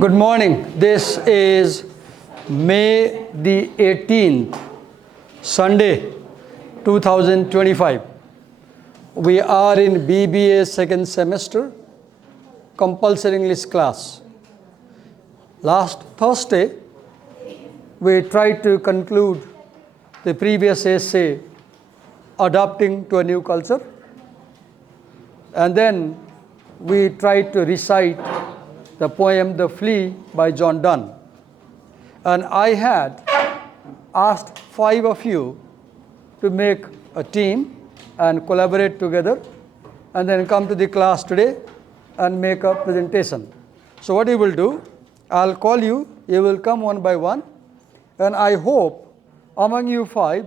Good morning. This is May the 18th, Sunday, 2025. We are in BBA second semester, compulsory English class. Last Thursday, we tried to conclude the previous essay, Adapting to a New Culture. And then we tried to recite the poem The Flea by Donne. And I had asked 5 of you to make a team and collaborate together and then come to the class today and make a presentation. So what you will do, I'll call you, you will come one by one, and I hope among you 5,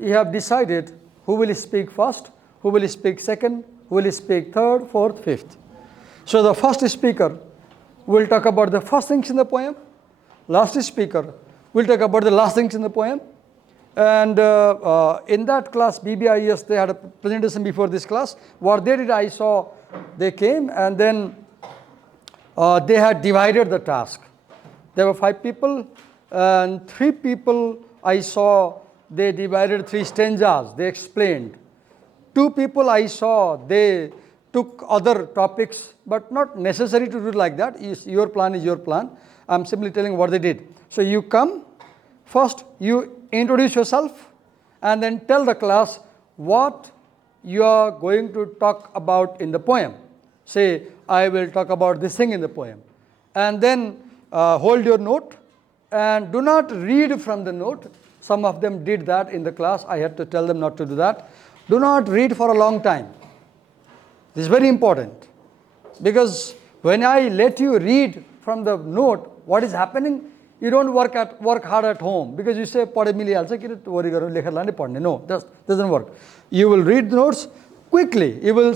you have decided who will speak first, who will speak second, who will speak third, fourth, fifth. So the first speaker will talk about the first things in the poem. Last speaker will talk about the last things in the poem. And in that class, BBA, yes, they had a presentation before this class. What they did, I saw they came and then they had divided the task. There were 5 people and 3 people I saw, they divided 3 stanzas, they explained. 2 people I saw, they took other topics, but not necessary to do it like that. Your plan is your plan. I'm simply telling what they did. So you come, first you introduce yourself, and then tell the class what you are going to talk about in the poem. Say, I will talk about this thing in the poem. And then hold your note, and do not read from the note. Some of them did that in the class. I had to tell them not to do that. Do not read for a long time. This is very important, because when I let you read from the note what is happening, you don't work hard at home, because you say, no, that doesn't work. You will read the notes quickly. You will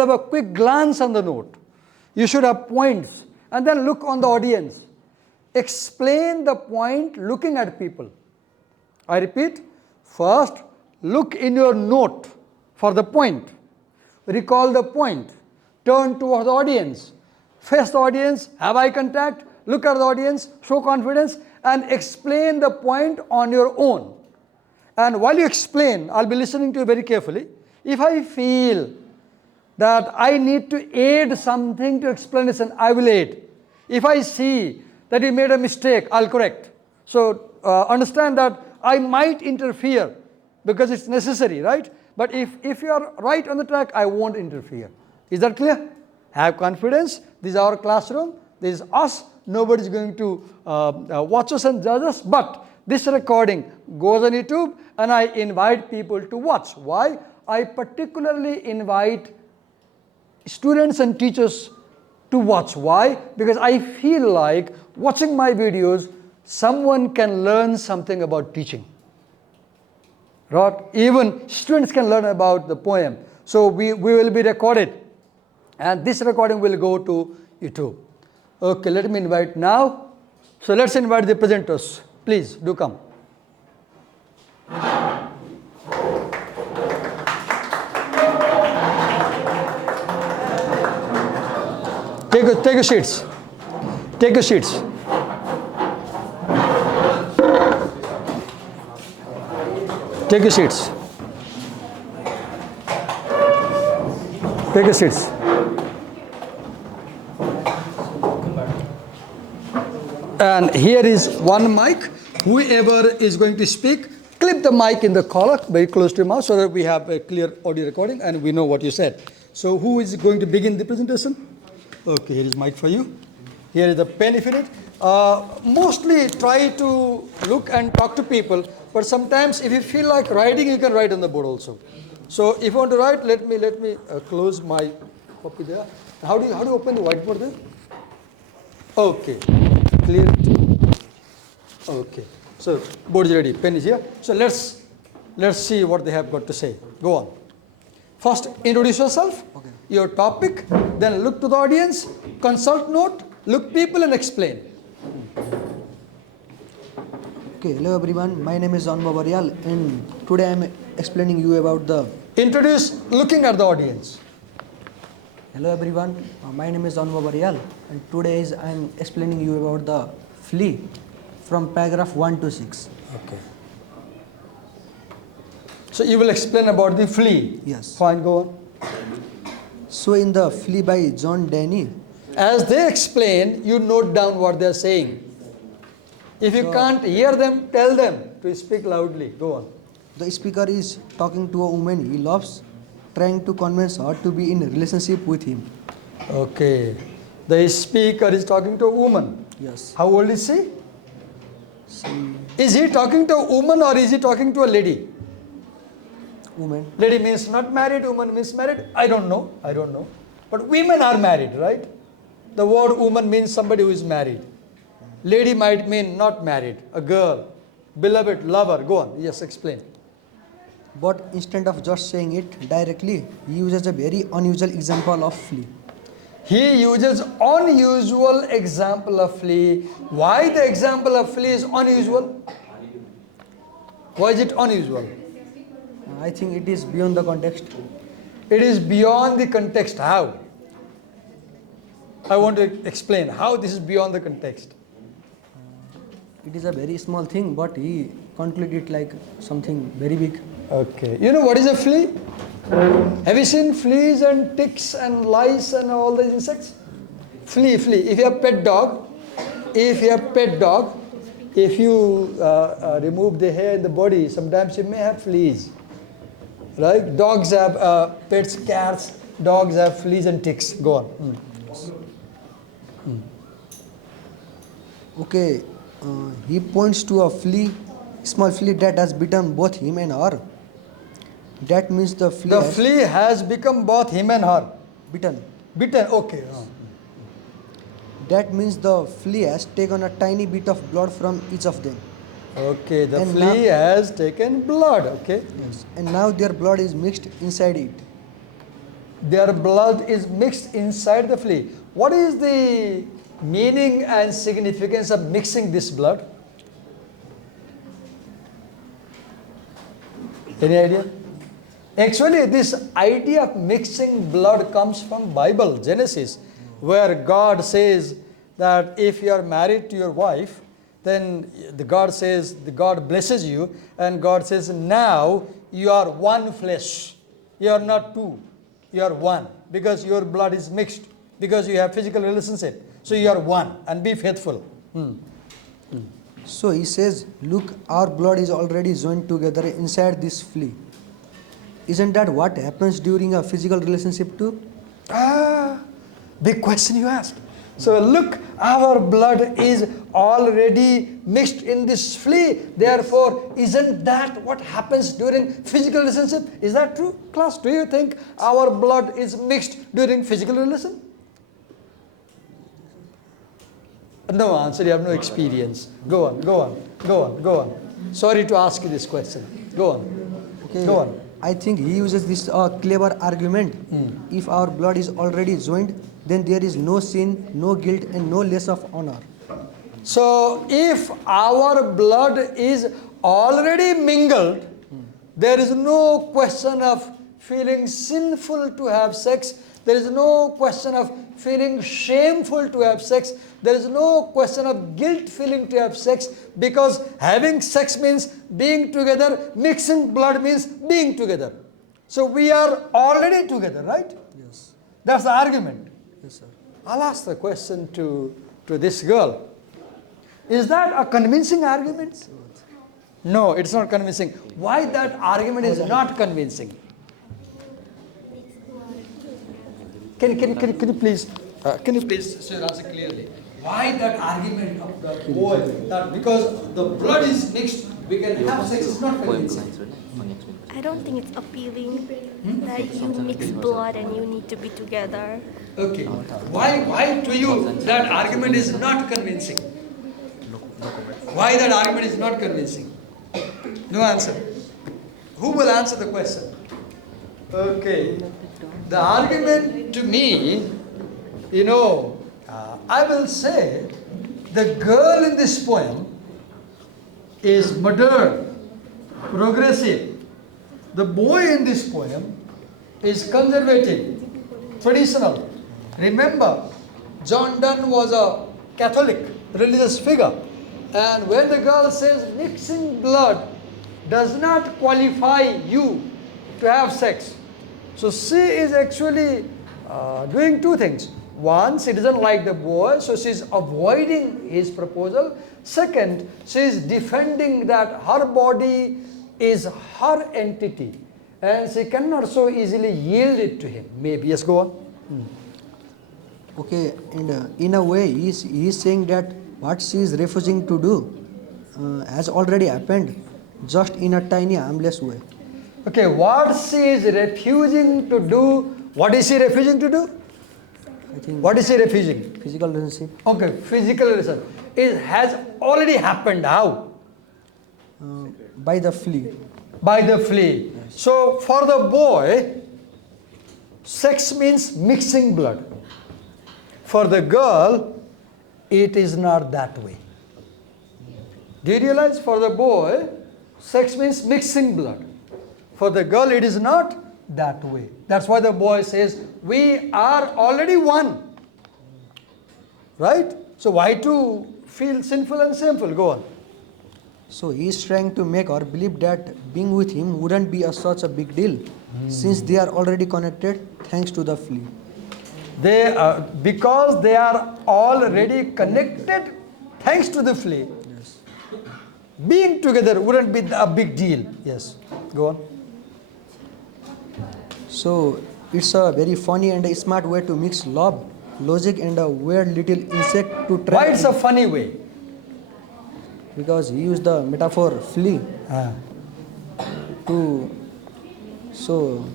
have a quick glance on the note. You should have points, and then look on the audience. Explain the point looking at people. I repeat, first look in your note for the point. Recall the point. Turn towards the audience. Face the audience, have eye contact, look at the audience, show confidence, and explain the point on your own. And while you explain, I'll be listening to you very carefully. If I feel that I need to add something to explanation, I will add. If I see that you made a mistake, I'll correct. So understand that I might interfere because it's necessary, right? But if you are right on the track, I won't interfere. Is that clear? Have confidence. This is our classroom. This is us. Nobody is going to watch us and judge us. But this recording goes on YouTube, and I invite people to watch. Why? I particularly invite students and teachers to watch. Why? Because I feel like watching my videos, someone can learn something about teaching. Right? Even students can learn about the poem. So we will be recorded, and this recording will go to YouTube. Okay, let me invite now. So let's invite the presenters. Please do come. Take your seats. Take your seats. Take your seats. Take your seats. And here is one mic. Whoever is going to speak, clip the mic in the collar very close to your mouth so that we have a clear audio recording and we know what you said. So who is going to begin the presentation? Okay, here is mic for you. Here is the pen if you need. Mostly try to look and talk to people. But sometimes if you feel like writing, you can write on the board also. So if you want to write, let me close my copy there. How do you open the whiteboard there? Okay, clear. Okay, so board is ready, pen is here. So let's see what they have got to say. Go on. First, introduce yourself, your topic, then look to the audience, consult note, look people and explain. Okay, hello everyone, my name is Donne and today I am explaining you about the... Introduce looking at the audience. Hello everyone, my name is Donne and today I am explaining you about the flea from paragraph 1 to 6. Okay. So you will explain about the flea. Yes. Fine, go on. So in the Flea by Donne, As they explain, you note down what they are saying. If you can't hear them, tell them to speak loudly. Go on. the speaker is talking to a woman he loves, trying to convince her to be in a relationship with him. Okay. The speaker is talking to a woman. Yes. How old is she? She, Is he talking to a woman or is he talking to a lady? woman. Lady means not married, woman means married. I don't know. But women are married, right? The word woman means somebody who is married. Lady might mean not married, a girl, beloved, lover. Go on. Yes, explain. But instead of just saying it directly, he uses a very unusual example of flea. He uses unusual example of flea. Why the example of flea is unusual? Why is it unusual? I think it is beyond the context. It is beyond the context. How? I want to explain how this is beyond the context. It is a very small thing, but he concluded it like something very big. Okay. You know what is a flea? Have you seen fleas and ticks and lice and all the insects? Flea. If you have pet dog, if you remove the hair in the body, sometimes you may have fleas. Right? Dogs have pets, cats, dogs have fleas and ticks. Go on. Okay, he points to a flea, small flea that has bitten both him and her. That means the flea The has flea has become both him and her. bitten. Bitten. Okay. That means the flea has taken a tiny bit of blood from each of them. Okay. The And flea has taken blood. Okay. Yes. And now their blood is mixed inside it. Their blood is mixed inside the flea. What is the meaning and significance of mixing this blood? Any idea? Actually, this idea of mixing blood comes from Bible, Genesis, where God says that if you are married to your wife, then God blesses you, and God says, now you are one flesh. You are not two, you are one, because your blood is mixed, because you have physical relationship. So you are one, and be faithful. So he says, look, our blood is already joined together inside this flea. Isn't that what happens during a physical relationship too? Big question you asked. So look, our blood is already mixed in this flea. Therefore, isn't that what happens during physical relationship? Is that true? Class, do you think our blood is mixed during physical relation? No answer, you have no experience. Go on. Sorry to ask you this question. Go on. Okay. Go on. I think he uses this clever argument. If our blood is already joined, then there is no sin, no guilt, and no less of honor. So, if our blood is already mingled, there is no question of feeling sinful to have sex. There is no question of feeling shameful to have sex. There is no question of guilt feeling to have sex, because having sex means being together, mixing blood means being together. So we are already together, right? Yes. That's the argument. Yes, sir. I'll ask the question to this girl. Is that a convincing argument? No, it's not convincing. Why that argument is not convincing? Can you please say your answer clearly? Why that argument of the boy that because the blood is mixed, we can have sex is not convincing? I don't think it's appealing that you mix blood and you need to be together. Okay. Why to you that argument is not convincing? Why that argument is not convincing? No answer. Who will answer the question? Okay. The argument to me, I will say the girl in this poem is modern, progressive. The boy in this poem is conservative. traditional. Remember, John Donne was a Catholic religious figure. And when the girl says mixing blood does not qualify you to have sex. So she is actually doing two things. One, she doesn't like the boy, so she's avoiding his proposal. Second, she is defending that her body is her entity and she cannot so easily yield it to him. Maybe, yes, go on. Okay, and in a way, he is saying that what she is refusing to do has already happened, just in a tiny, harmless way. Okay, what she is refusing to do, what is she refusing to do? I think What is she refusing? physical relationship Okay, physical relationship. It has already happened. How? by the flea. By the flea. So for the boy, sex means mixing blood. For the girl, it is not that way. Do you realize for the boy, sex means mixing blood. For the girl, it is not that way. That's why the boy says, we are already one. Right? So why to feel sinful and shameful? Go on. So he is trying to make her believe that being with him wouldn't be such a big deal, since they are already connected thanks to the flea. They are, because they are already connected thanks to the flea. Yes. Being together wouldn't be a big deal. Yes. Go on. So it's a very funny and a smart way to mix love, logic, and a weird little insect to try. Why it's a funny way? Because he used the metaphor flea to. So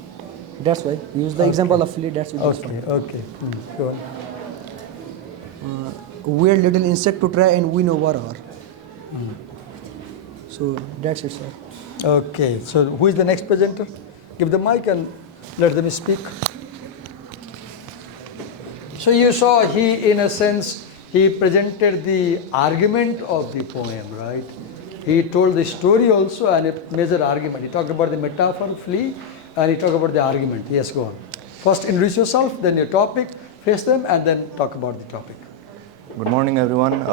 that's why he used the example of flea. That's what Okay, okay. Go on. weird little insect to try and win over her. So that's it, sir. Okay, so who is the next presenter? Give the mic and let them speak. So you saw he, in a sense, he presented the argument of the poem, right? He told the story also and a major argument. He talked about the metaphor, flea, and he talked about the argument. Yes, go on. First introduce yourself, then your topic, face them, and then talk about the topic. Good morning, everyone.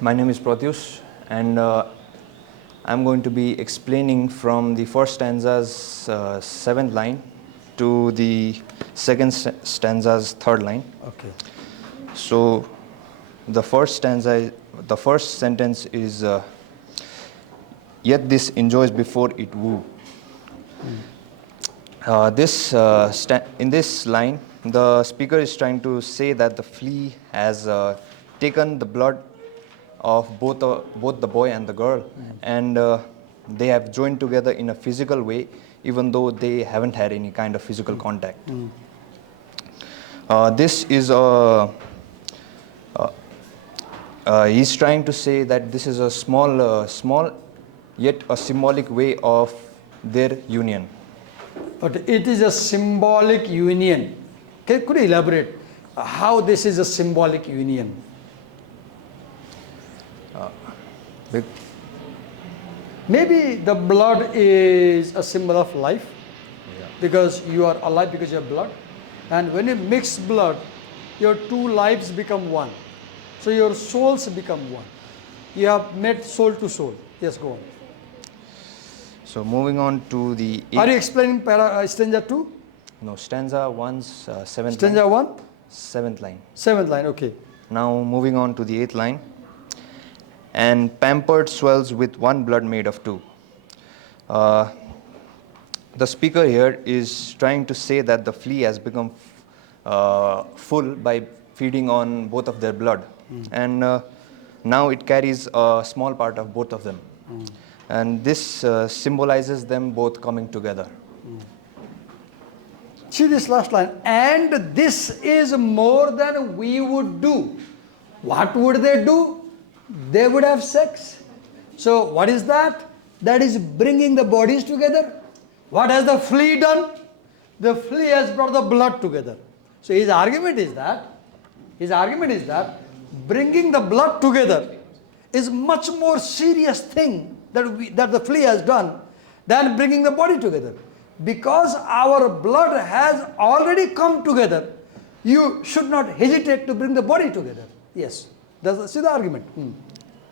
My name is Pratyush, and I'm going to be explaining from the first stanza's seventh line to the second stanza's third line. Okay. So, the first sentence is, yet this enjoys before it woo. In this line, the speaker is trying to say that the flea has taken the blood of both the boy and the girl, and they have joined together in a physical way, even though they haven't had any kind of physical contact. This is he's trying to say that this is a small yet a symbolic way of their union. But it is a symbolic union. Could you elaborate how this is a symbolic union? Maybe the blood is a symbol of life, because you are alive because you have blood. And when you mix blood, your two lives become one. So your souls become one. You have met soul to soul. Yes, go on. So moving on to the Are you explaining stanza 2? No, stanza 1's seventh Stanza line. 1? Seventh line. Seventh line, okay. Now moving on to the eighth line. And pampered swells with one blood made of two. The speaker here is trying to say that the flea has become full by feeding on both of their blood. And now it carries a small part of both of them. And this symbolizes them both coming together. See this last line. And this is more than we would do. What would they do? They would have sex. So what is that? That is bringing the bodies together. What has the flea done? The flea has brought the blood together. So his argument is that bringing the blood together is much more serious thing that the flea has done than bringing the body together. because our blood has already come together, you should not hesitate to bring the body together. Yes, see the argument.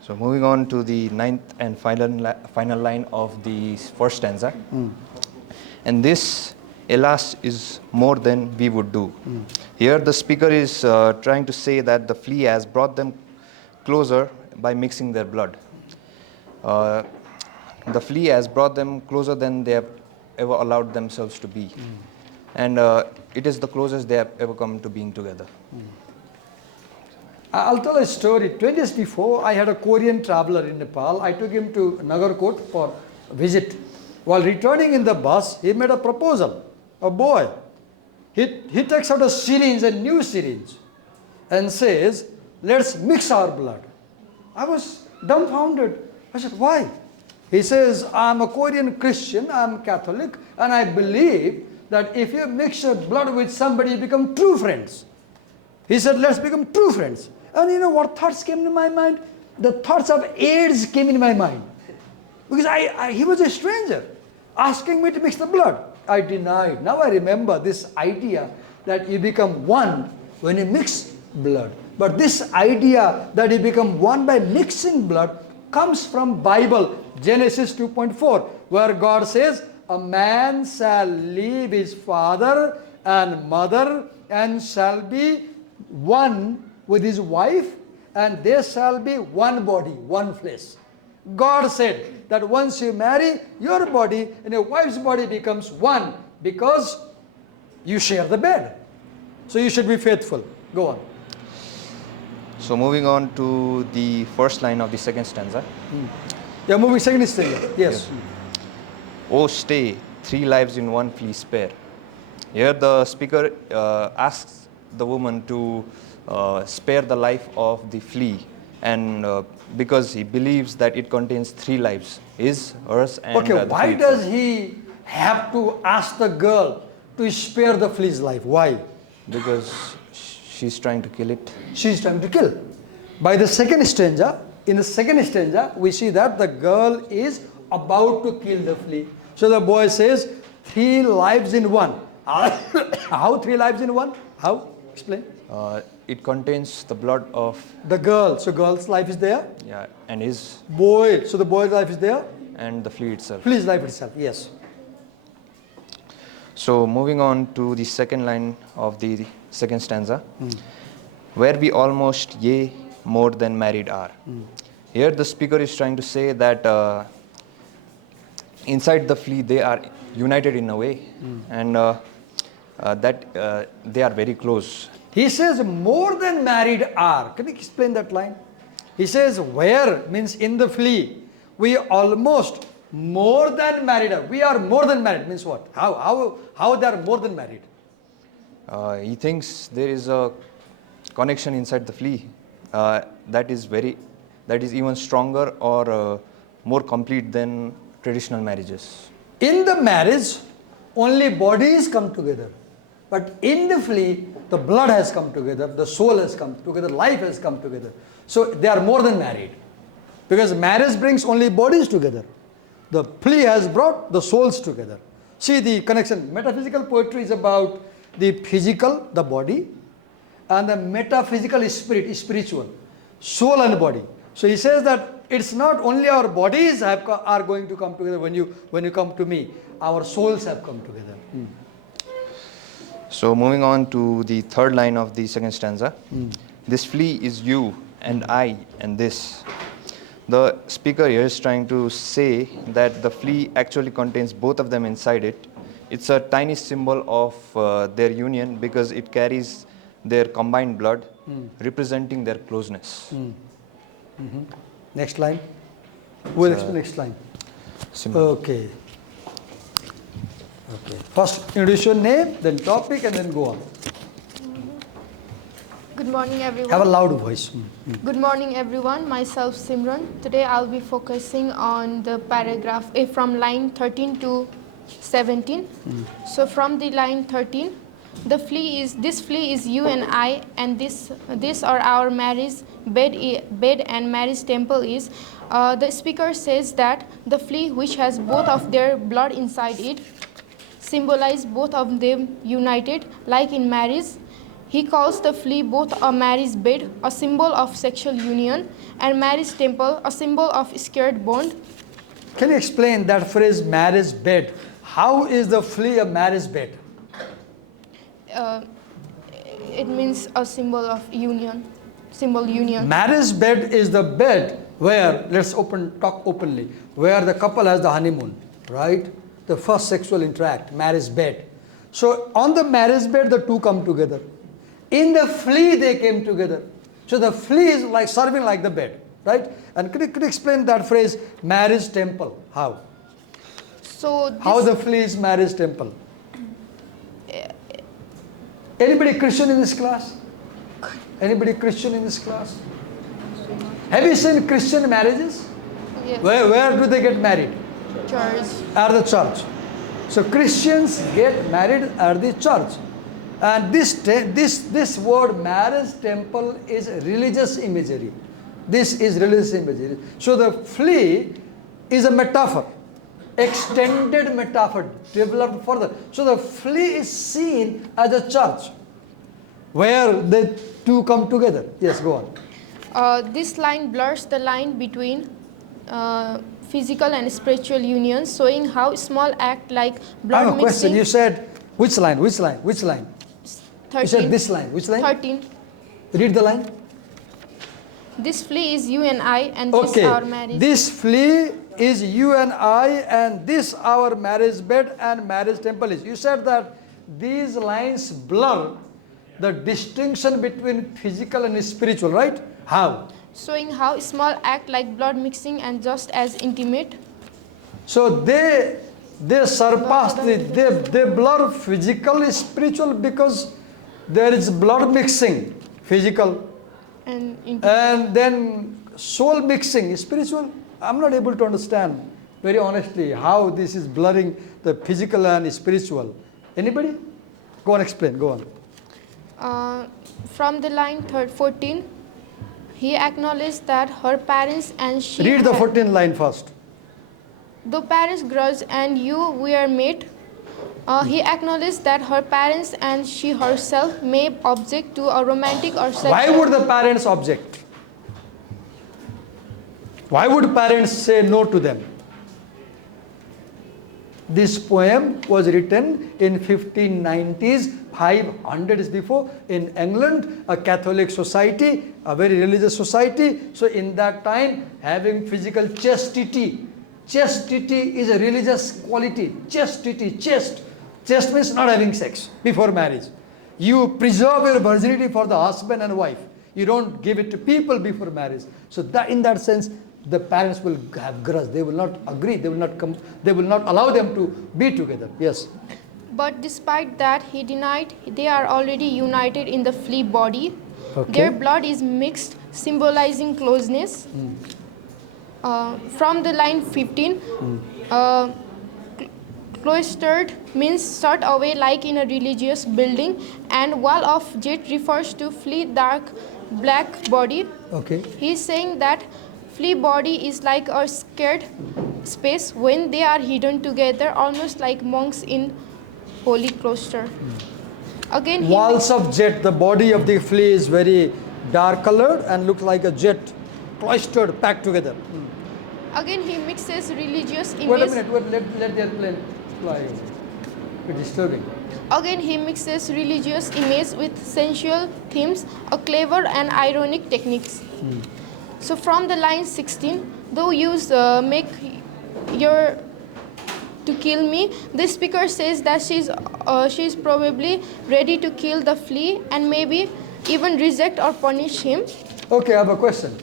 So moving on to the ninth and final line of the first stanza. And this, alas, is more than we would do. Here the speaker is trying to say that the flea has brought them closer by mixing their blood. The flea has brought them closer than they have ever allowed themselves to be. And it is the closest they have ever come to being together. I'll tell a story. 20 years before, I had a Korean traveler in Nepal. I took him to Nagarkot for a visit. While returning in the bus, he made a proposal. A boy. He takes out a syringe, a new syringe, and says, let's mix our blood. I was dumbfounded. I said, why? He says, I'm a Korean Christian, I'm Catholic, and I believe that if you mix your blood with somebody, you become true friends. He said, let's become true friends. And you know what thoughts came to my mind? The thoughts of AIDS came in my mind. Because he was a stranger asking me to mix the blood. I denied. Now I remember this idea that you become one when you mix blood. But this idea that you become one by mixing blood comes from Bible, Genesis 2.4, where God says, a man shall leave his father and mother and shall be one with his wife, and they shall be one body, one flesh. God said that once you marry, your body and your wife's body becomes one because you share the bed. So you should be faithful. Go on. So moving on to the first line of the second stanza. Yeah, moving second stanza. Yes. Oh, stay, 3 lives in one flea spare. Here the speaker asks the woman to spare the life of the flea, and because he believes that it contains 3 lives, his, hers, and okay, the why flea does itself. he have to ask the girl to spare the flea's life? Why? Because she's trying to kill it. She's trying to kill. By the second stanza, in the second stanza, we see that the girl is about to kill the flea. So the boy says, 3 lives in one. How 3 lives in one? How? Explain. It contains the blood of The girl. So girl's life is there. and his Boy. So the boy's life is there. and the flea itself. Flea's life itself. Yes. So moving on to the second line of the second stanza, where we almost yea more than married are. Here the speaker is trying to say that inside the flea they are united in a way, and that they are very close. He says more than married are. Can you explain that line? He says where means in the flea. We almost more than married are. We are more than married means what? How they are more than married? He thinks there is a connection inside the flea that is even stronger or more complete than traditional marriages. In the marriage, only bodies come together. But in the flea, the blood has come together, the soul has come together, life has come together. So they are more than married. Because marriage brings only bodies together. The flea has brought the souls together. See the connection. Metaphysical poetry is about the physical, the body, and the metaphysical spirit, spiritual, soul and body. So he says that it's not only our bodies are going to come together when you come to me. Our souls have come together. So moving on to the third line of the second stanza. This flea is you and I and this. The speaker here is trying to say that the flea actually contains both of them inside it. It's a tiny symbol of their union because it carries their combined blood, representing their closeness. Next line. We'll explain next line. Symbol. Okay. First introduce your name, then topic, and then go on. Good morning, everyone. Have a loud voice. Good morning, everyone. Myself, Simran. Today, I'll be focusing on the paragraph from line 13 to 17. So, from the line 13, this flea is you and I, and this are our marriage bed and marriage temple is. The speaker says that the flea, which has both of their blood inside it, symbolize both of them united, like in marriage. He calls the flea both a marriage bed, a symbol of sexual union, and marriage temple, a symbol of scared bond. Can you explain that phrase, marriage bed? How is the flea a marriage bed? It means a symbol of union, symbol union. Marriage bed is the bed where, let's talk openly, where the couple has the honeymoon, right? The first sexual interact, marriage bed. So on the marriage bed, the two come together. In the flea, they came together. So the flea is like serving like the bed, right? And could you explain that phrase, marriage temple? How? So How the flea is marriage temple? Anybody Christian in this class? Anybody Christian in this class? Have you seen Christian marriages? yes, Where do they get married? church. At the church. So Christians get married at the church. And this word marriage temple is religious imagery. This is religious imagery. So the flea is a metaphor, extended metaphor, developed further. So the flea is seen as a church where the two come together. Yes, go on. This line blurs the line between physical and spiritual union, showing how small act like I blood have a question. mixing. You said which line? Which line? Which line? 13. You said this line. Which line? 13. Read the line. This flea is you and I, and this Okay. our marriage. This flea is you and I, and this our marriage bed and marriage temple is. You said that these lines blur the distinction between physical and spiritual, right? How? Showing how small act like blood mixing and just as intimate. So they surpass they blur physical spiritual because there is blood mixing physical And and then soul mixing spiritual. I'm not able to understand very honestly how this is blurring the physical and spiritual. Anybody? Go on, explain. Go on. From the line 14, he acknowledged that her parents and she Read the had- 14th line first. Though parents grudge and you were made, he acknowledged that her parents and she herself may object to a romantic or sexual. Why would the parents object? Why would parents say no to them? This poem was written in 1590s, 500 years before, in England, a Catholic society, a very religious society. So in that time, having physical chastity is a religious quality. Chastity, chaste means not having sex before marriage. You preserve your virginity for the husband and wife. You don't give it to people before marriage. So that, in that sense, the parents will have grudge. They will not agree. They will not come. They will not allow them to be together. Yes. But despite that, he denied they are already united in the flea body. Okay. Their blood is mixed, symbolizing closeness. From the line 15, cloistered means shut away like in a religious building, and wall of jet refers to flea dark black body. Okay. He is saying that flea body is like a scared space when they are hidden together, almost like monks in holy cloister. Again, he Walls of jet. The body of the flea is very dark colored and looks like a jet, cloistered, packed together. again he mixes religious image. Wait a minute. Wait, let the airplane fly. It's disturbing. Again, he mixes religious image with sensual themes, a clever and ironic techniques. So from the line 16, though use make your to kill me, the speaker says that she's probably ready to kill the flea and maybe even reject or punish him. Okay, I have a question.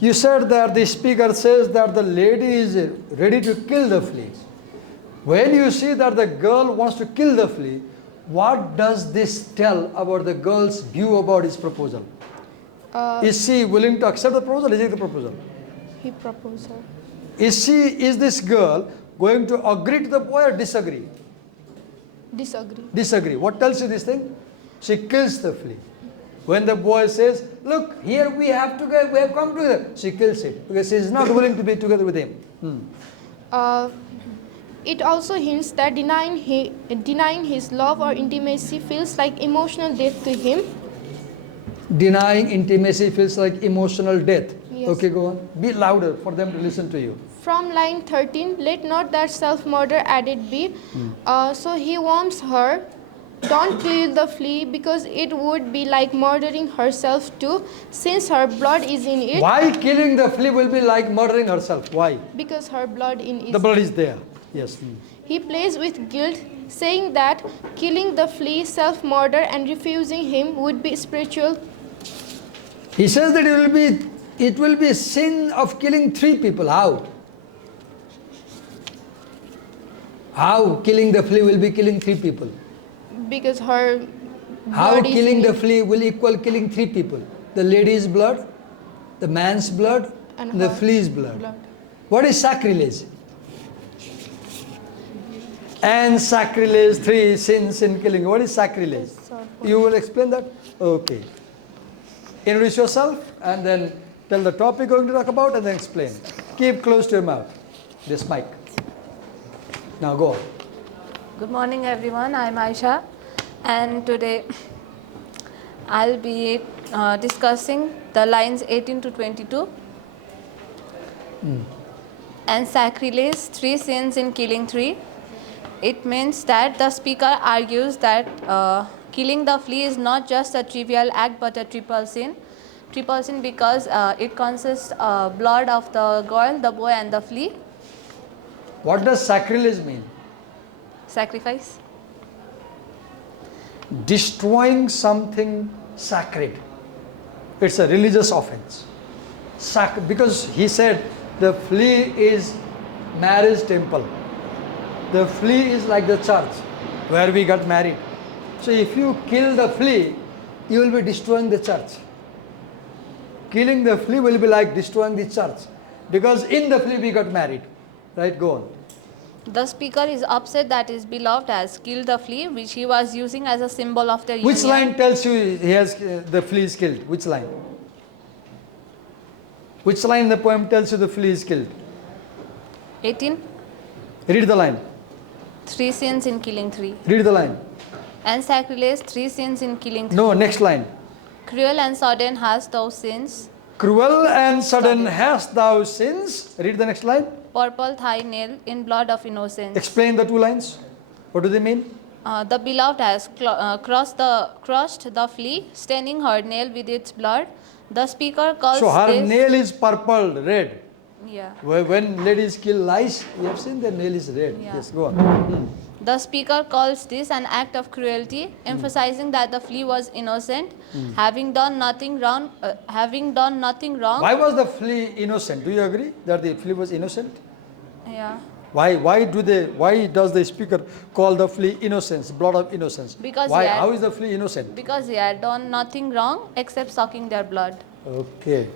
You said that the speaker says that the lady is ready to kill the flea. When you see that the girl wants to kill the flea, what does this tell about the girl's view about his proposal? Is she willing to accept the proposal or reject the proposal? He proposed her. Is this girl going to agree to the boy or disagree? Disagree. Disagree. What tells you this thing? She kills the flea. When the boy says, look, here we have come together, she kills it because she is not willing to be together with him. It also hints that denying his love or intimacy feels like emotional death to him. Denying intimacy feels like emotional death. Yes. Okay, go on. Be louder for them to listen to you. From line 13, let not that self-murder added be. So he warns her, don't kill the flea because it would be like murdering herself too, since her blood is in it. Why killing the flea will be like murdering herself? Why? Because her blood in it. The blood is there. Yes. He plays with guilt, saying that killing the flea, self-murder, and refusing him would be spiritual. He says that it will be a sin of killing 3 people. How? How killing the flea will be killing 3 people? Because her How blood is killing in the it. flea will equal killing 3 people? The lady's blood, the man's blood, And and the her flea's blood. blood. What is sacrilege? And sacrilege, 3 sins in killing. What is sacrilege? You will explain that? Okay. Introduce yourself and then tell the topic you're going to talk about and then explain. Keep close to your mouth, this mic. Now go on. Good morning, everyone. I'm Aisha, and today I'll be discussing the lines 18 to 22. And sacrilege, 3 sins in killing 3. It means that the speaker argues that killing the flea is not just a trivial act but a triple sin. Triple sin because it consists blood of the girl, the boy, and the flea. What does sacrilege mean? Sacrifice. Destroying something sacred. It's a religious offense. Because he said the flea is marriage temple. The flea is like the church where we got married. So if you kill the flea, you will be destroying the church. Killing the flea will be like destroying the church. Because in the flea we got married. Right, go on. The speaker is upset that his beloved has killed the flea, which he was using as a symbol of their Which union. line tells you he has the flea is killed? Which line? Which line in the poem tells you the flea is killed? 18. Read the line. 3 sins in killing 3. Read the line. And sacrilege, 3 sins in killing 3. No, next line. Cruel and sudden hast thou sins. Cruel and sudden hast thou sins. Read the next line. Purple thy nail in blood of innocence. Explain the 2 lines. What do they mean? The beloved has crushed the flea, staining her nail with its blood. The speaker calls So her this... nail is purple, red. Yeah. When ladies kill lice, you have seen their nail is red. Yeah. Yes, go on. The speaker calls this an act of cruelty, emphasizing that the flea was innocent, having done nothing wrong. Why was the flea innocent? Do you agree that the flea was innocent? Yeah. Why does the speaker call the flea innocence, blood of innocence? Because Why? he had- How is the flea innocent? Because he had done nothing wrong except sucking their blood, Okay.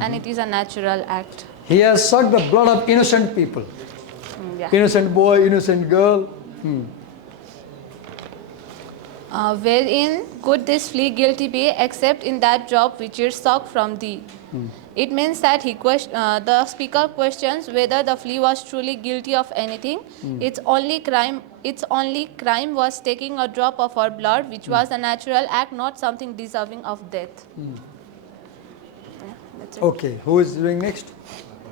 and it is a natural act. He has sucked the blood of innocent people. Yeah. Innocent boy, innocent girl. Wherein could this flea guilty be except in that job which is sucked from thee? It means that the speaker questions whether the flea was truly guilty of anything. Its only crime was taking a drop of her blood, which was a natural act, not something deserving of death. Yeah, that's it. Okay, who is doing next?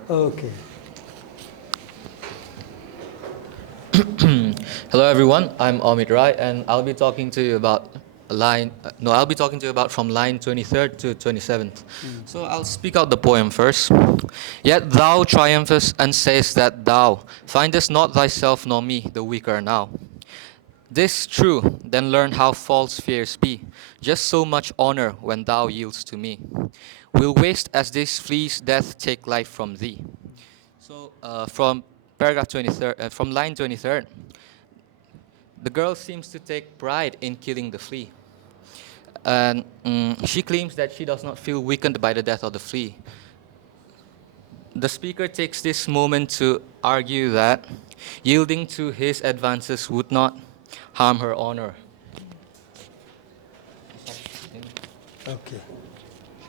Okay. Hello everyone, I'm Amit Rai and I'll be talking to you about from line 23rd to 27th. So I'll speak out the poem first. Yet thou triumphest and sayest that thou findest not thyself nor me the weaker now. This true, then learn how false fears be. Just so much honor when thou yields to me. Will waste as this flea's death take life from thee. So from paragraph 23rd, from line 23rd, the girl seems to take pride in killing the flea. And she claims that she does not feel weakened by the death of the flea. The speaker takes this moment to argue that yielding to his advances would not harm her honor. Okay.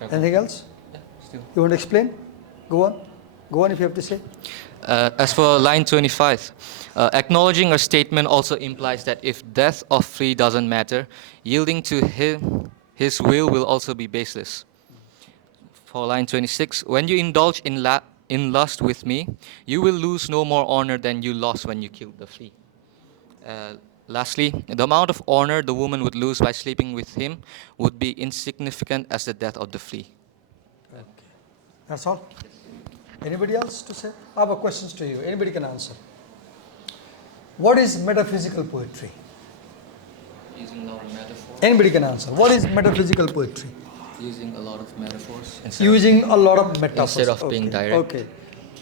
Anything else? Yeah, still. You want to explain? Go on. Go on if you have to say. As for line 25, Acknowledging a statement also implies that if death of Flea doesn't matter, yielding to his will also be baseless. For line 26, when you indulge in lust with me, you will lose no more honor than you lost when you killed the flea. Lastly, the amount of honor the woman would lose by sleeping with him would be insignificant as the death of the flea. Okay. That's all? Anybody else to say? I have a questions to you. Anybody can answer. What is metaphysical poetry? Using a lot of metaphors. Anybody can answer. What is metaphysical poetry? Using a lot of metaphors. Using a lot of metaphors. Instead of being direct. Okay.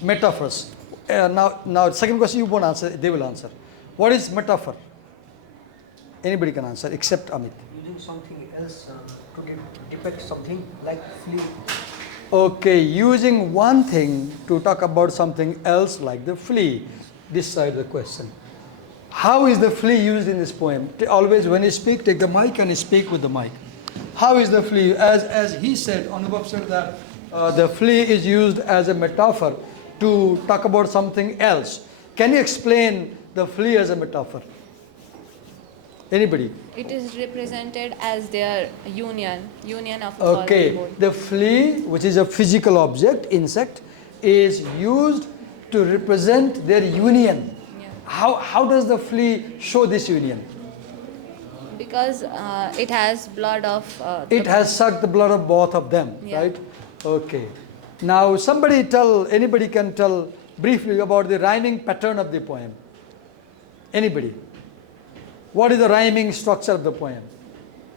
Metaphors. Now, second question you won't answer, they will answer. What is metaphor? Anybody can answer except Amit. Using something else to depict something like flea. Okay, using one thing to talk about something else like the flea. This side of the question. How is the flea used in this poem? Always when you speak, take the mic and speak with the mic. How is the flea? As he said, Anubhav said that the flea is used as a metaphor to talk about something else. Can you explain the flea as a metaphor? Anybody? It is represented as their union of Okay, the flea, which is a physical object, insect, is used to represent their union. Yeah. How does the flea show this union? Because it has blood of... It has sucked the blood of both of them, Yeah. right? Okay. Now anybody can tell briefly about the rhyming pattern of the poem. Anybody? What is the rhyming structure of the poem?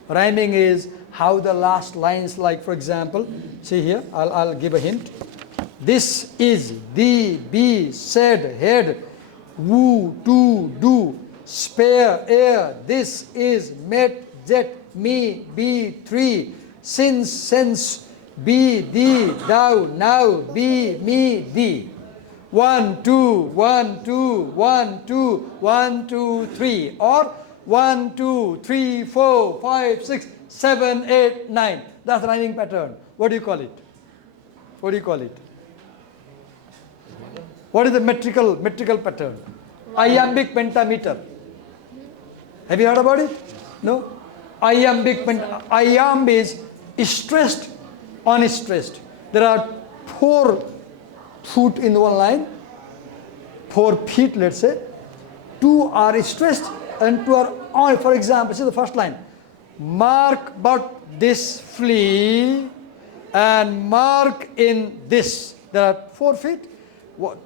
Rhyming is how the last lines, like for example, see here, I'll give a hint. This is, the, be, said, head, woo, to, do, spare, air, this is, met, jet, me, be, tree, since, sense, be, thee, thou, now, be, me, thee. 1, 2, 1, 2, 1, 2, 1, 2, 3, or 1, 2, 3, 4, 5, 6, 7, 8, 9. That's the rhyming pattern. What do you call it? What do you call it? What is the metrical pattern? Iambic pentameter. Have you heard about it? No? Iamb is stressed, unstressed. There are 4 foot in one line, 4 feet, let's say. 2 are stressed and 2 are on. For example, see the first line. Mark but this flea and mark in this. There are 4 feet.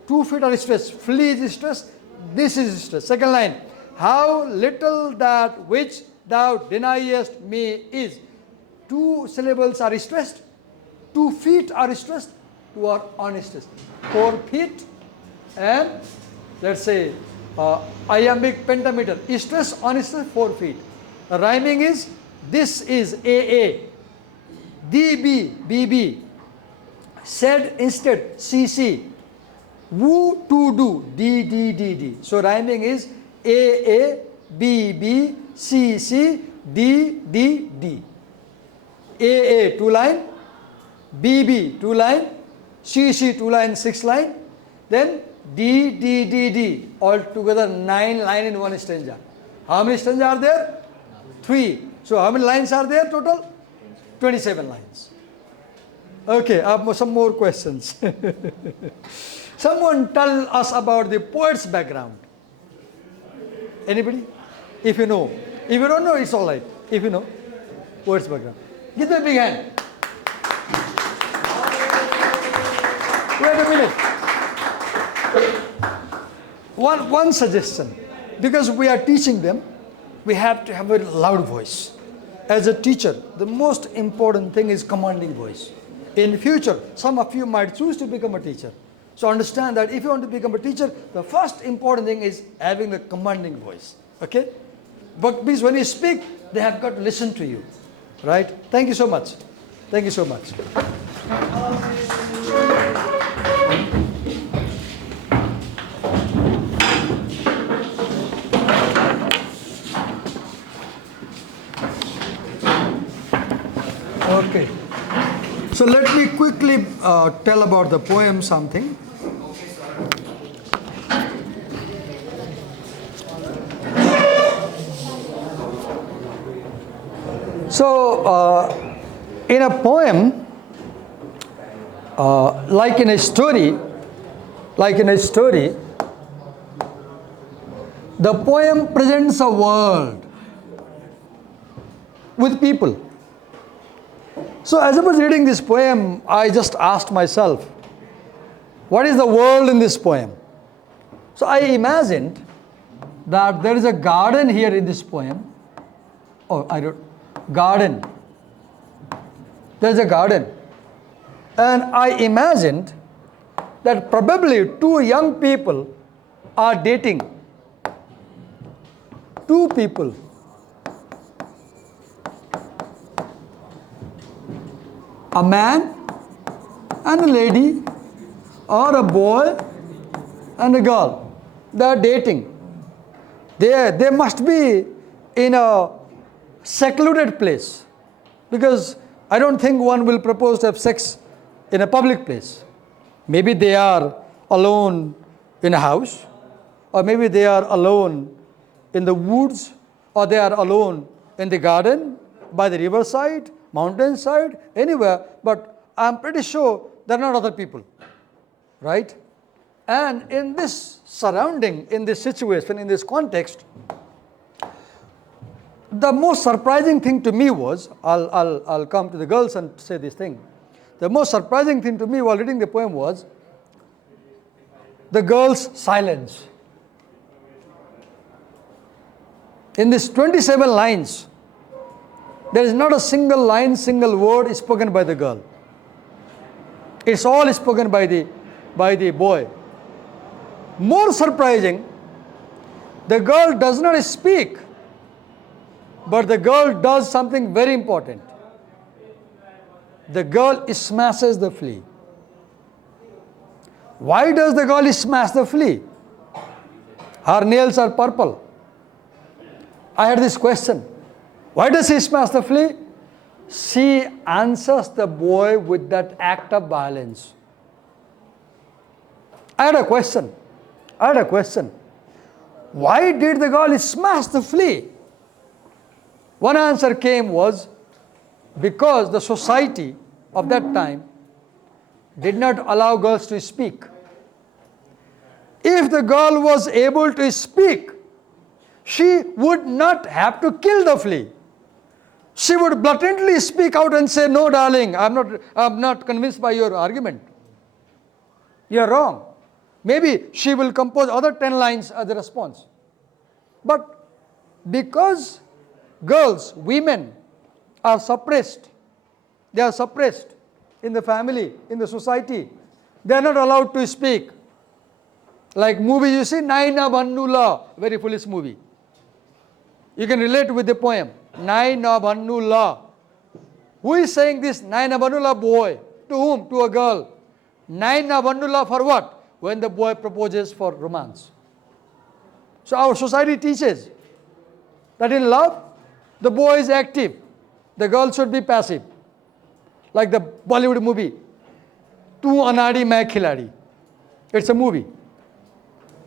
2 feet are stressed. Flea is stressed. This is stressed. Second line. How little that which thou deniest me is. 2 syllables are stressed. 2 feet are stressed. 2 are unstressed. 4 feet and let's say iambic pentameter. Stress, unstressed, 4 feet. The rhyming is this is AA. DB, BB. Said instead, CC. Woo to do, D. So rhyming is AA, BB, CC, D. AA 2 line, BB 2 line, CC 2 line, 6 line, then D. All together 9 line in one stanza. How many stanzas are there? 3. So how many lines are there total? 27 lines. Okay, I have some more questions. Someone tell us about the poet's background. Anybody? If you know. If you don't know, it's all right. If you know, poet's background. Give them a big hand. Wait a minute. One suggestion. Because we are teaching them, we have to have a loud voice. As a teacher, the most important thing is commanding voice. In future, some of you might choose to become a teacher. So understand that if you want to become a teacher, the first important thing is having a commanding voice. Okay? But because when you speak, they have got to listen to you. Right? Thank you so much. Thank you so much. Okay. So let me quickly tell about the poem something. So, in a poem, like in a story, the poem presents a world with people. So as I was reading this poem, I just asked myself, what is the world in this poem? So I imagined that there is a garden here in this poem. Oh, I wrote garden. There is a garden. And I imagined that probably two young people are dating. Two people. A man and a lady, or a boy and a girl. They are dating. They must be in a secluded place, because I don't think one will propose to have sex in a public place. Maybe they are alone in a house, or maybe they are alone in the woods, or they are alone in the garden, by the riverside, mountainside, anywhere, but I'm pretty sure they're not other people, right? And in this surrounding, in this situation, in this context, the most surprising thing to me was, I'll come to the girls and say this thing. The most surprising thing to me while reading the poem was the girls' silence. In these 27 lines, there is not a single line, single word spoken by the girl. It's all spoken by the boy. More surprising, the girl does not speak, but the girl does something very important. The girl smashes the flea. Why does the girl smash the flea? Her nails are purple. I had this question. Why does she smash the flea? She answers the boy with that act of violence. I had a question. Why did the girl smash the flea? One answer came was because the society of that time did not allow girls to speak. If the girl was able to speak, she would not have to kill the flea. She would blatantly speak out and say, "No, darling, I'm not convinced by your argument. You're wrong." Maybe she will compose other 10 lines as a response. But because girls, women are suppressed, they are suppressed in the family, in the society, they are not allowed to speak. Like movie, you see, Naina Bannula, very foolish movie. You can relate with the poem, Naina Bannula. Who is saying this Naina Bannula boy? To whom? To a girl. Naina Bannula for what? When the boy proposes for romance. So our society teaches that in love, the boy is active, the girl should be passive. Like the Bollywood movie, Tu Anadi Main Khiladi. It's a movie.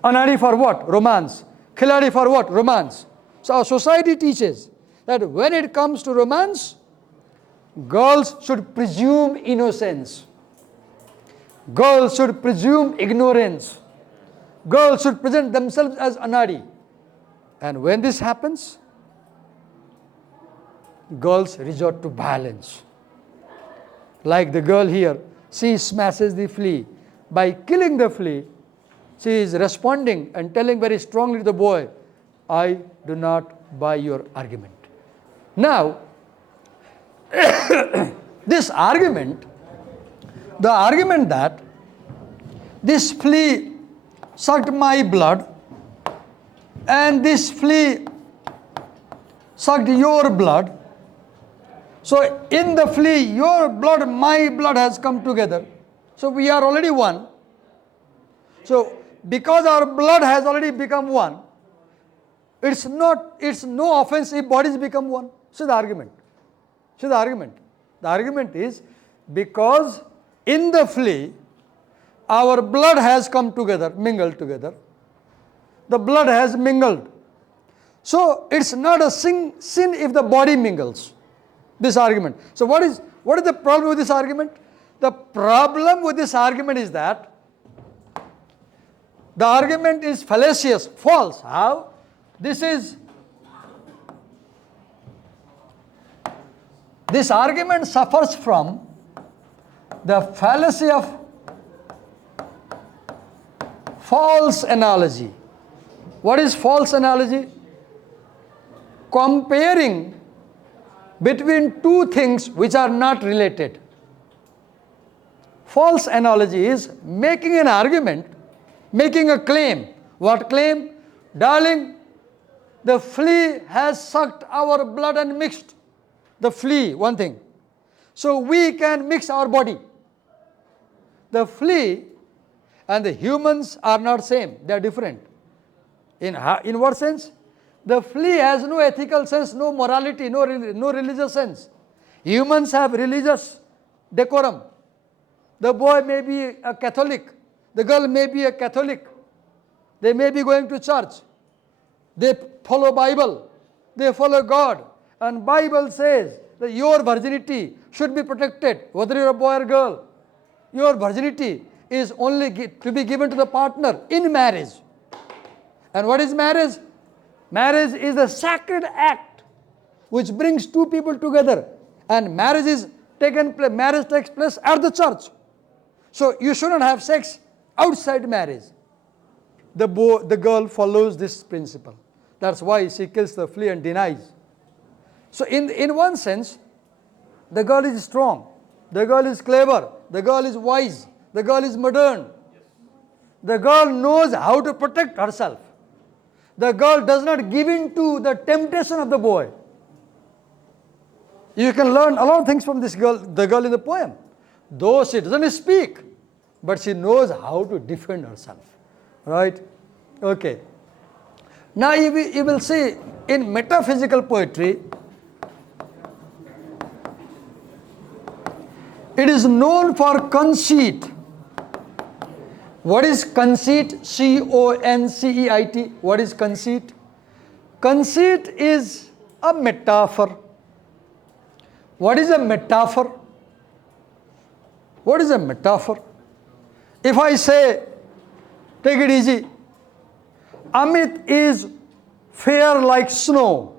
Anadi for what? Romance. Khiladi for what? Romance. So our society teaches that when it comes to romance, girls should presume innocence. Girls should presume ignorance. Girls should present themselves as anadi. And when this happens, girls resort to violence. Like the girl here, she smashes the flea. By killing the flea, she is responding and telling very strongly to the boy, "I do not buy your argument." Now, this argument, the argument that this flea sucked my blood and this flea sucked your blood. So in the flea, your blood, my blood has come together. So we are already one. So because our blood has already become one, it's no offense if bodies become one. See the argument. The argument is because in the flea, our blood has come together, mingled together. The blood has mingled. So it's not a sin if the body mingles. this argument. So what is the problem with this argument? The problem with this argument is that the argument is fallacious, false. How? This argument suffers from the fallacy of false analogy. What is false analogy? Comparing between two things which are not related. False analogy is making an argument, making a claim. What claim? Darling, the flea has sucked our blood and mixed. The flea, one thing. So we can mix our body. The flea and the humans are not same, they are different. In what sense? The flea has no ethical sense, no morality, no religious sense. Humans have religious decorum. The boy may be a Catholic, the girl may be a Catholic. They may be going to church. They follow Bible, they follow God. And Bible says that your virginity should be protected, whether you're a boy or girl. Your virginity is only to be given to the partner in marriage. And what is marriage? Marriage is a sacred act which brings two people together. And marriage takes place at the church. So you shouldn't have sex outside marriage. The girl follows this principle. That's why she kills the flea and denies. So in one sense, the girl is strong, the girl is clever, the girl is wise, the girl is modern. The girl knows how to protect herself. The girl does not give in to the temptation of the boy. You can learn a lot of things from this girl, the girl in the poem. Though she doesn't speak, but she knows how to defend herself. Right? Okay. Now you will see in metaphysical poetry, it is known for conceit. What is conceit? C-O-N-C-E-I-T. What is conceit? Conceit is a metaphor. What is a metaphor? What is a metaphor? If I say, take it easy, Amit is fair like snow.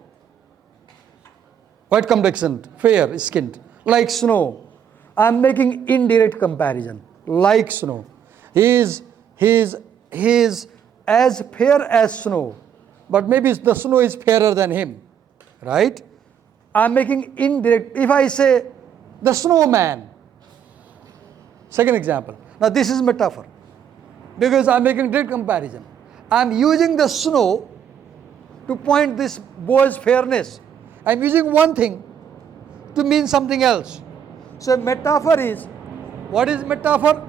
White complexion, fair skinned, like snow. I am making indirect comparison, like snow. He is as fair as snow, but maybe the snow is fairer than him, right? I am making indirect. If I say the snowman, second example. Now this is metaphor, because I am making direct comparison. I am using the snow to point this boy's fairness. I am using one thing to mean something else. So metaphor is, what is metaphor?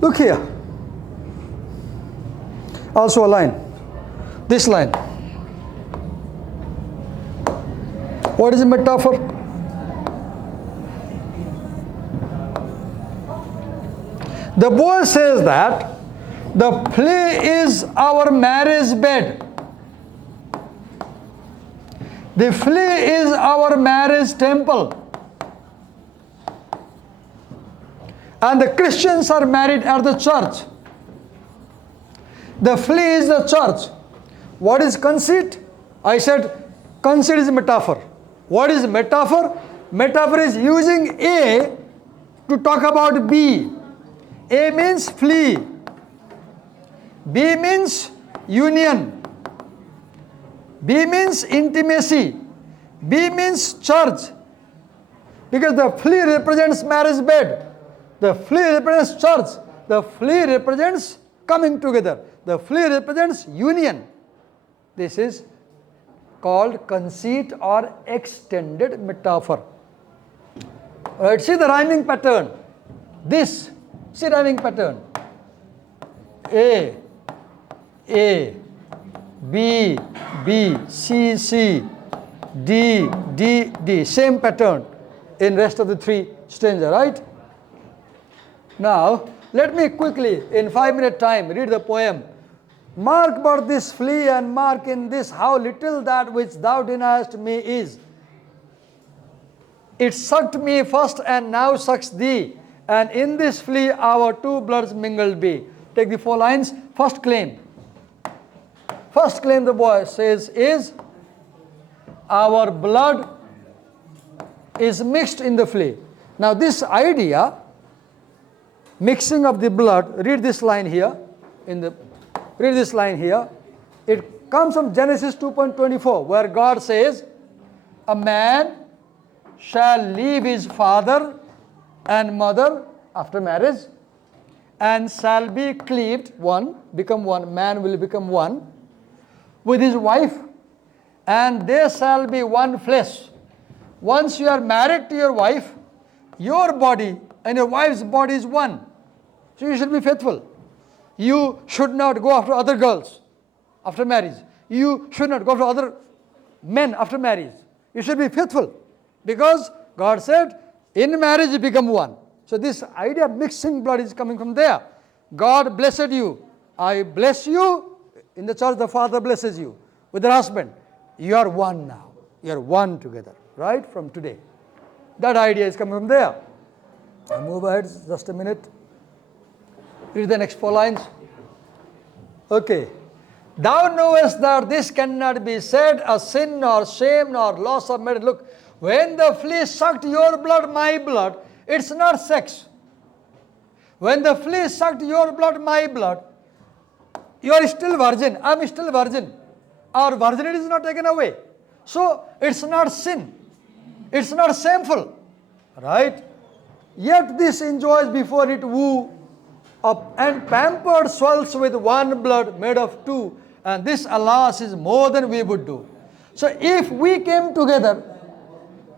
Look here. Also a line. This line. What is a metaphor? The boy says that the flea is our marriage bed. The flea is our marriage temple. And the Christians are married at the church. The flea is the church. What is conceit? I said conceit is a metaphor. What is metaphor? Metaphor is using A to talk about B. A means flea. B means union. B means intimacy. B means church. Because the flea represents marriage bed. The flea represents church. The flea represents coming together. The flea represents union. This is called conceit or extended metaphor. Alright, see the rhyming pattern. This, see rhyming pattern. A, B, C, D. Same pattern in rest of the three stanza, right? Now, Let me quickly, in 5 minute time, read the poem. Mark but this flea, and mark in this how little that which thou deniest me is. It sucked me first and now sucks thee, and in this flea our two bloods mingled be. Take the 4 lines. First claim. First claim the boy says is, our blood is mixed in the flea. Now this idea, mixing of the blood, read this line here, read this line here. It comes from Genesis 2.24, where God says, a man shall leave his father and mother after marriage, and shall be cleaved, become one, man will become one, with his wife, and they shall be one flesh. Once you are married to your wife, your body and your wife's body is one. So you should be faithful. You should not go after other girls after marriage. You should not go after other men after marriage. You should be faithful, because God said, in marriage you become one. So this idea of mixing blood is coming from there. God blessed you. I bless you. In the church, the Father blesses you with the husband. You are one now. You are one together, right? From today. That idea is coming from there. I move ahead just a minute. Read the next 4 lines. Okay. Thou knowest that this cannot be said, a sin nor shame nor loss of merit. Look, when the flea sucked your blood, my blood, it's not sex. When the flea sucked your blood, my blood, you are still virgin, I am still virgin. Our virginity is not taken away. So it's not sin. It's not shameful. Right? Yet this enjoys before it woo up, and pampered swells with one blood made of two. And this, alas, is more than we would do. So if we came together,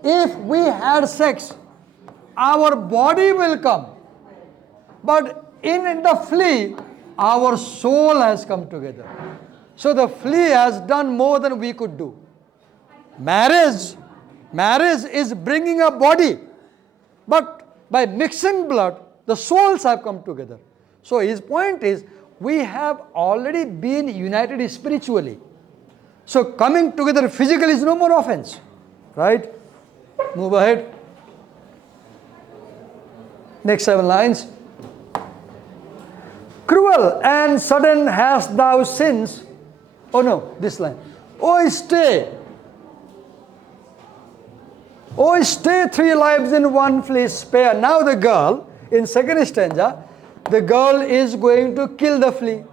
if we had sex, our body will come. But in the flea, our soul has come together. So the flea has done more than we could do. Marriage is bringing a body. But by mixing blood, the souls have come together. So his point is, we have already been united spiritually. So coming together physically is no more offense. Right? Move ahead. Next 7 lines. Cruel and sudden hast thou sins. Oh no, this line. Oh stay 3 lives in one flea spare. Now the girl, in 2nd stanza, the girl is going to kill the flea.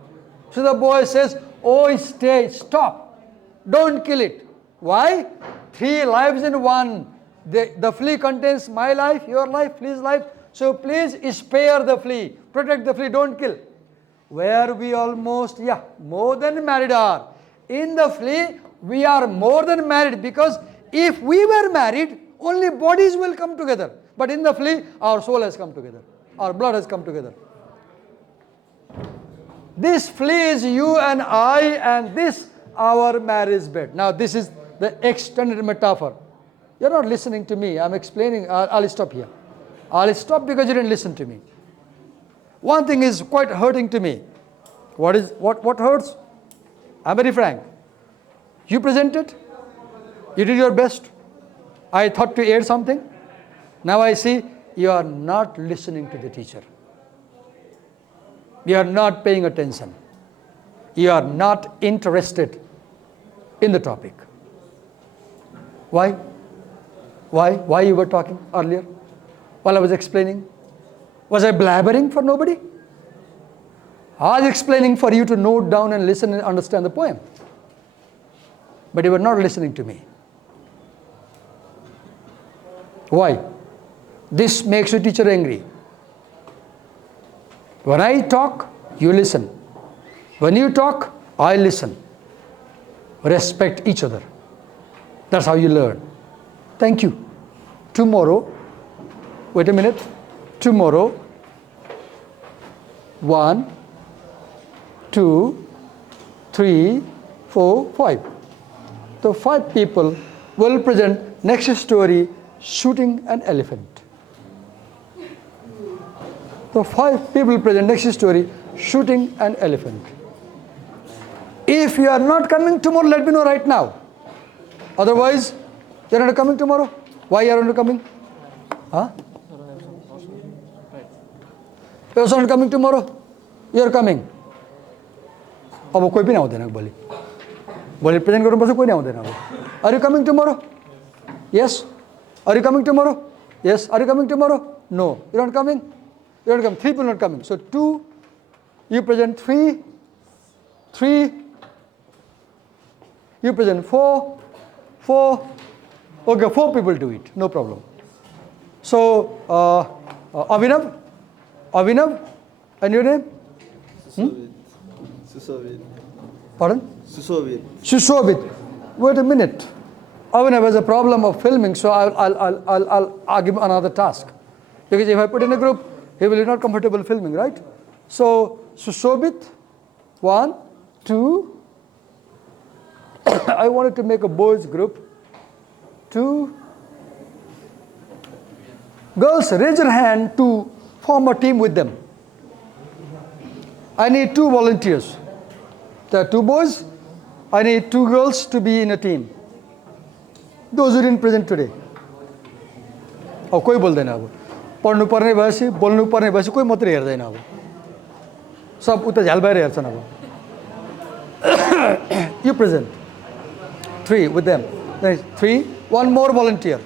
So the boy says, oh stay, stop, don't kill it. Why? 3 lives in one. The flea contains my life, your life, flea's life. So please spare the flea, protect the flea, don't kill. Where we almost, more than married are. In the flea, we are more than married, because if we were married, only bodies will come together. But in the flea, our soul has come together. Our blood has come together. This flea is you and I, and this our marriage bed. Now this is the extended metaphor. You're not listening to me. I'm explaining. I'll stop here. I'll stop because you didn't listen to me. One thing is quite hurting to me. What hurts? I'm very frank. You presented. You did your best. I thought to add something. Now I see you are not listening to the teacher. You are not paying attention. You are not interested in the topic. Why? Why you were talking earlier while I was explaining? Was I blabbering for nobody? I was explaining for you to note down and listen and understand the poem. But you were not listening to me. Why? This makes your teacher angry. When I talk, you listen. When you talk, I listen. Respect each other. That's how you learn. Thank you. Tomorrow, wait a minute. Tomorrow, 1, 2, 3, 4, 5. The 5 people will present next story, shooting an elephant. So 5 people present. Next story, shooting an elephant. If you are not coming tomorrow, let me know right now. Otherwise, you are not coming tomorrow. Why you are not coming? Huh? You are not coming tomorrow. You are coming. अब कोही पनि आउँदैन भोलि. भोलि present गर्नुपर्छ, कोही नै आउँदैन अब. Are you coming tomorrow? Yes. Are you coming tomorrow? Yes. Are you coming tomorrow? No. You are not coming? You are not coming. 3 people not coming. So 2, you present 3, 3, you present 4, 4. Okay, 4 people do it. No problem. So, Abhinav, and your name? Susovit. Pardon? Susovit. Shishobit. Wait a minute. Abhinav has a problem of filming, so I'll give him another task. Because if I put in a group, he will be not comfortable filming, right? So, Shishobit, 1, 2. I wanted to make a boys group. 2. Girls, raise your hand to form a team with them. I need 2 volunteers. There are 2 boys. I need 2 girls to be in a team. Those who didn't present today. अब कोही बोल्दैन अब. पढ्नु पर्ने भएपछि, बोल्नु पर्ने भएपछि कोही मात्रै हेर्दैन अब. सब उता झ्याल बाहिर हेर्छन् अब. You present. 3 with them. 3. 1 more volunteer.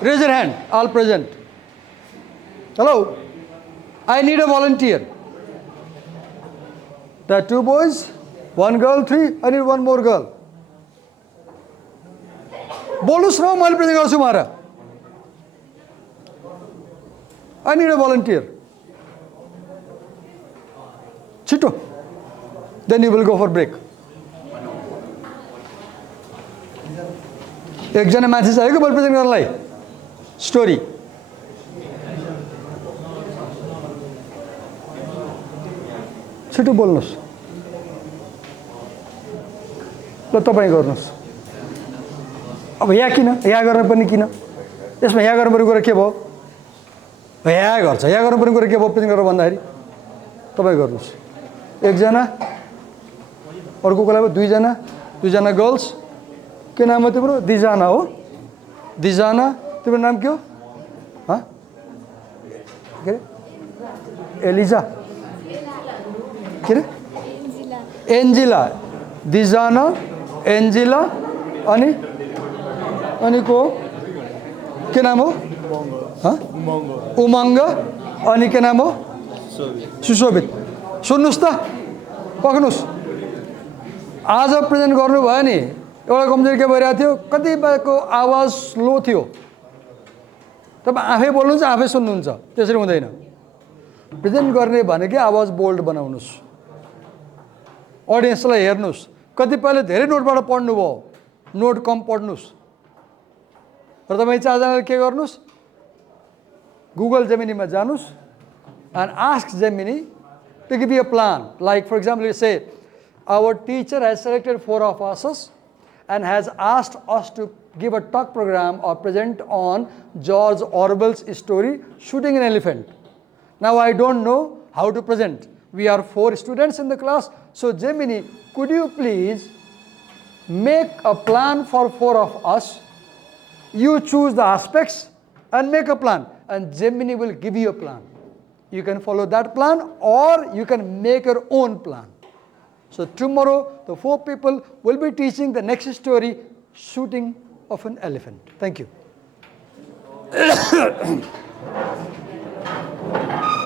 Raise your hand. All present. Hello. I need a volunteer. There are 2 boys, 1 girl, 3. I need 1 more girl. बोल्नुस् न, मैले प्रेजेन्ट गर्छु मारा. I need a volunteer. Chito. Then you will go for break. एकजना मान्छे चाहिएको मैले present गर्नलाई. Story. छिटो बोल्नुहोस्. ल तपाईँ गर्नुहोस्. अब यहाँ किन? यहाँ गर्न पनि किन? यसमा यहाँ गर्नुपर्ने कुरा के भयो? यहाँ गर्छ. यहाँ गर्नुपर्ने कुरा के भयो प्रेजेन्ट गरेर भन्दाखेरि? तपाईँ गर्नुहोस्. एकजना, अर्को को लागि 2 जना, 2 जना गर्ल्स. के नाम हो तिम्रो? दिजाना हो? दिजाना. तिम्रो नाम के हो? हाँ? के अरे? एलिजा. के अरे? एन्जिला. दिजाना, एन्जिला, अनि को के नाम हो? हाँ? उमङ्ग. अनि के नाम हो? सुशोभित. सुन्नुहोस् त, पक्नुहोस्. आज प्रेजेन्ट गर्नुभयो नि, एउटा कमजोरी के भइरहेको थियो, कतिपयको आवाज स्लो थियो. तपाईँ आफै बोल्नुहुन्छ, आफै सुन्नुहुन्छ. त्यसरी हुँदैन. प्रेजेन्ट गर्ने भनेकै आवाज बोल्ड बनाउनुहोस्. अडियन्सलाई हेर्नुहोस्. कतिपयले धेरै नोटबाट पढ्नुभयो, नोट कम पढ्नुहोस्. र तपाईँ 4 जनाले के गर्नुहोस्? गुगल जेमिनीमा जानुहोस् and ask Gemini to give you a plan. Like for example, you say, our teacher has selected 4 of us and has asked us to give a talk program or present on George Orwell's story, Shooting an Elephant. Now I don't know how to present. We are 4 students in the class. So Gemini, could you please make a plan for 4 of us? You choose the aspects and make a plan. And Gemini will give you a plan. You can follow that plan or you can make your own plan. So tomorrow, the 4 people will be teaching the next story, Shooting of an Elephant. Thank you.